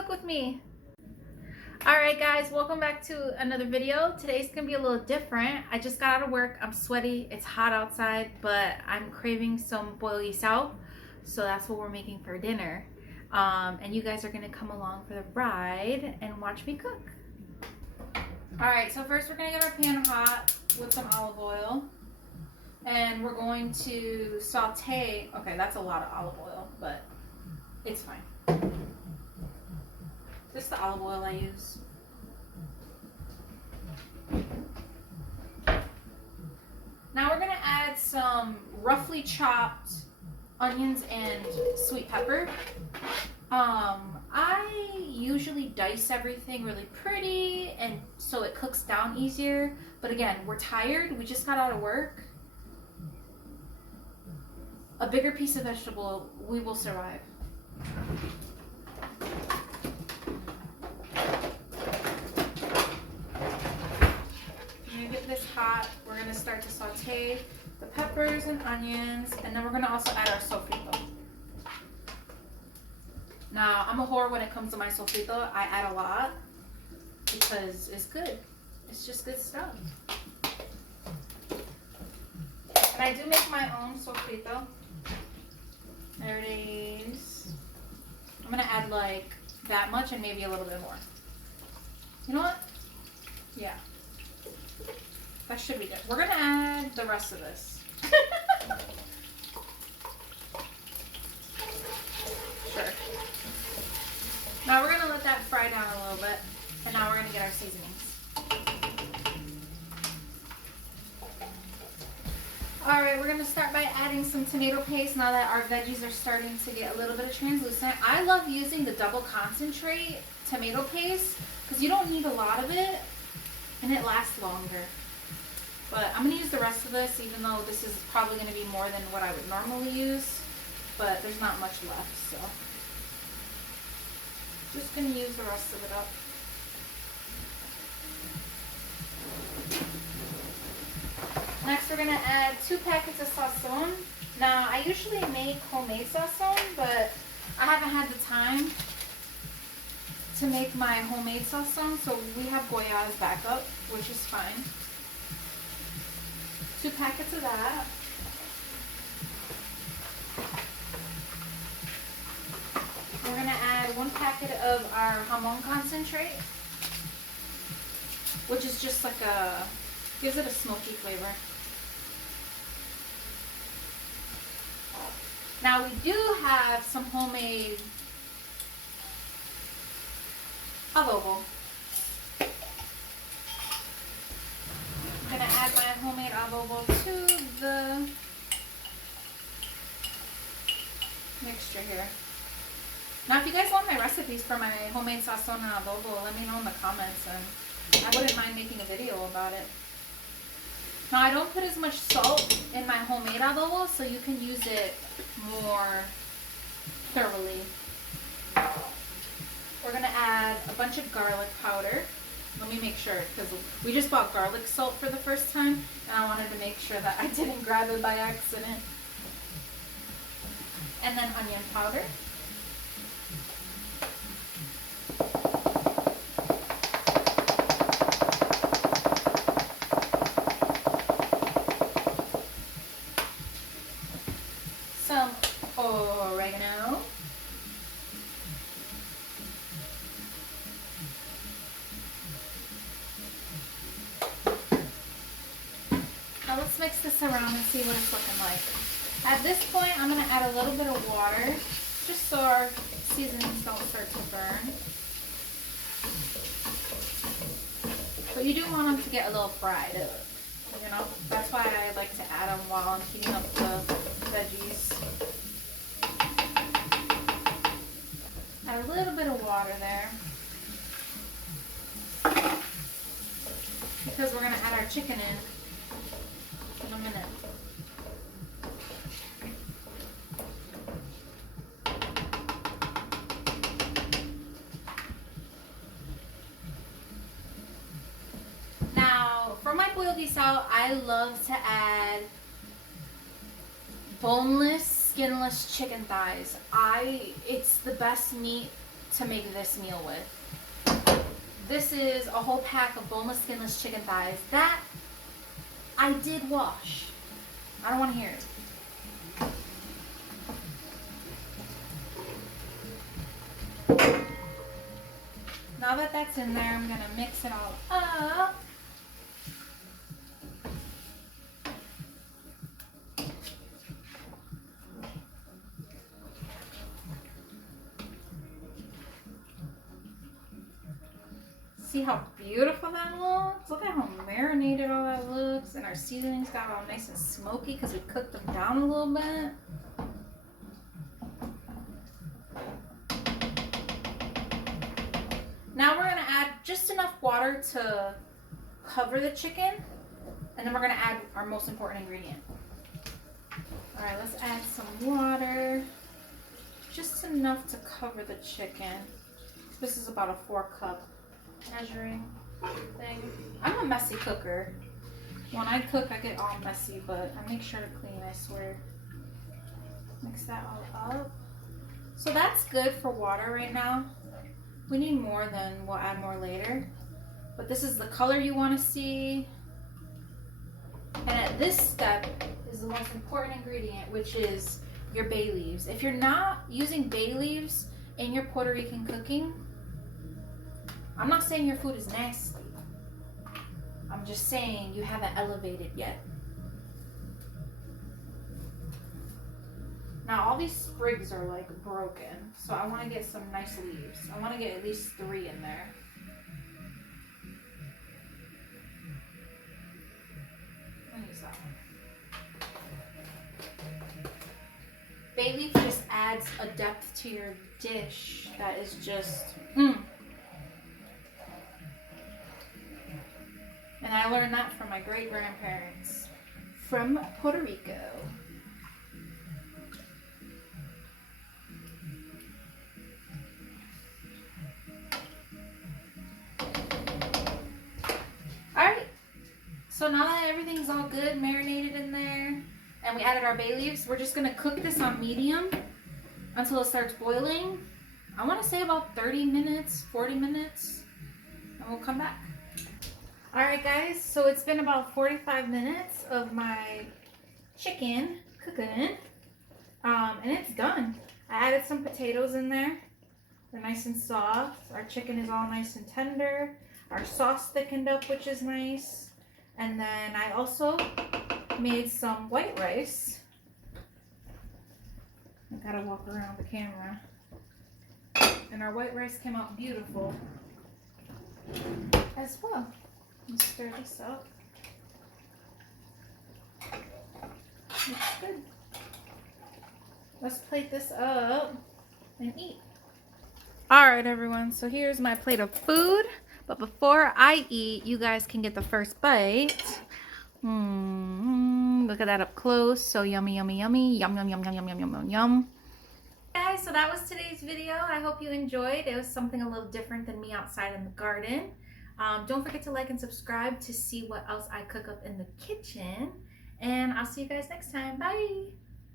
cook with me. Alright guys, welcome back to another video. Today's gonna be a little different. I just got out of work. I'm sweaty. It's hot outside, but I'm craving some pollo guisao. So that's what we're making for dinner. And you guys are gonna come along for the ride and watch me cook. Alright, so first we're gonna get our pan hot with some olive oil. And we're going to saute. Okay, that's a lot of olive oil, but it's fine. This is the olive oil I use. Now we're gonna add some roughly chopped onions and sweet pepper. I usually dice everything really pretty and so it cooks down easier. But again, we're tired. We just got out of work. A bigger piece of vegetable, we will survive. Get this hot. We're gonna start to saute the peppers and onions, and then we're gonna also add our sofrito. Now, I'm a whore when it comes to my sofrito. I add a lot because it's good. It's just good stuff. And I do make my own sofrito. There it is. I'm gonna add like that much and maybe a little bit more. You know what? Yeah. That should be good. We're gonna add the rest of this. Sure. Now we're gonna let that fry down a little bit, and now we're gonna get our seasonings. All right, we're gonna start by adding some tomato paste now that our veggies are starting to get a little bit of translucent. I love using the double concentrate tomato paste because you don't need a lot of it, and it lasts longer. But I'm going to use the rest of this, even though this is probably going to be more than what I would normally use. But there's not much left, so. Just going to use the rest of it up. Next, we're going to add 2 packets of sazon. Now, I usually make homemade sazon, but I haven't had the time to make my homemade sazon. So we have Goya's backup, which is fine. 2 packets of that. We're going to add 1 packet of our jamon concentrate, which is just like gives it a smoky flavor. Now we do have some homemade adobo. I'm going to add my homemade adobo to the mixture here. Now, if you guys want my recipes for my homemade sazon and adobo, let me know in the comments, and I wouldn't mind making a video about it. Now, I don't put as much salt in my homemade adobo, so you can use it more thoroughly. We're going to add a bunch of garlic powder. Let me make sure, because we just bought garlic salt for the first time, and I wanted to make sure that I didn't grab it by accident. And then onion powder. Some oregano. Now let's mix this around and see what it's looking like. At this point, I'm going to add a little bit of water, just so our seasonings don't start to burn. But you do want them to get a little fried, you know? That's why I like to add them while I'm heating up the veggies. Add a little bit of water there, because we're going to add our chicken in a minute. Now, for my pollo guisao, I love to add boneless, skinless chicken thighs. It's the best meat to make this meal with. This is a whole pack of boneless, skinless chicken thighs that I did wash. I don't want to hear it. Now that that's in there, I'm going to mix it all up. See how beautiful that looks? Look at how marinated all that looks. And our seasonings got all nice and smoky because we cooked them down a little bit. Now we're going to add just enough water to cover the chicken. And then we're going to add our most important ingredient. Alright, let's add some water. Just enough to cover the chicken. This is about a 4-cup measuring thing. I'm a messy cooker. When I cook, I get all messy, but I make sure to clean, I swear. Mix that all up. So that's good for water right now. We need more, then we'll add more later. But this is the color you want to see. And at this step is the most important ingredient, which is your bay leaves. If you're not using bay leaves in your Puerto Rican cooking, I'm not saying your food is nasty. I'm just saying you haven't elevated yet. Now all these sprigs are like broken, so I want to get some nice leaves. I want to get at least 3 in there. I'll use that one. Bay leaf just adds a depth to your dish that is just And I learned that from my great-grandparents from Puerto Rico. Alright, so now that everything's all good, marinated in there, and we added our bay leaves, we're just going to cook this on medium until it starts boiling. I want to say about 30 minutes, 40 minutes, and we'll come back. Alright guys, so it's been about 45 minutes of my chicken cooking, and it's done. I added some potatoes in there. They're nice and soft. Our chicken is all nice and tender. Our sauce thickened up, which is nice. And then I also made some white rice. I gotta walk around the camera. And our white rice came out beautiful as well. Let's stir this up. Looks good. Let's plate this up and eat. Alright everyone, so here's my plate of food. But before I eat, you guys can get the first bite. Look at that up close. So yummy, yummy, yummy. Yum, yum, yum, yum, yum, yum, yum, yum. Guys, so that was today's video. I hope you enjoyed. It was something a little different than me outside in the garden. Don't forget to like and subscribe to see what else I cook up in the kitchen. And I'll see you guys next time. Bye.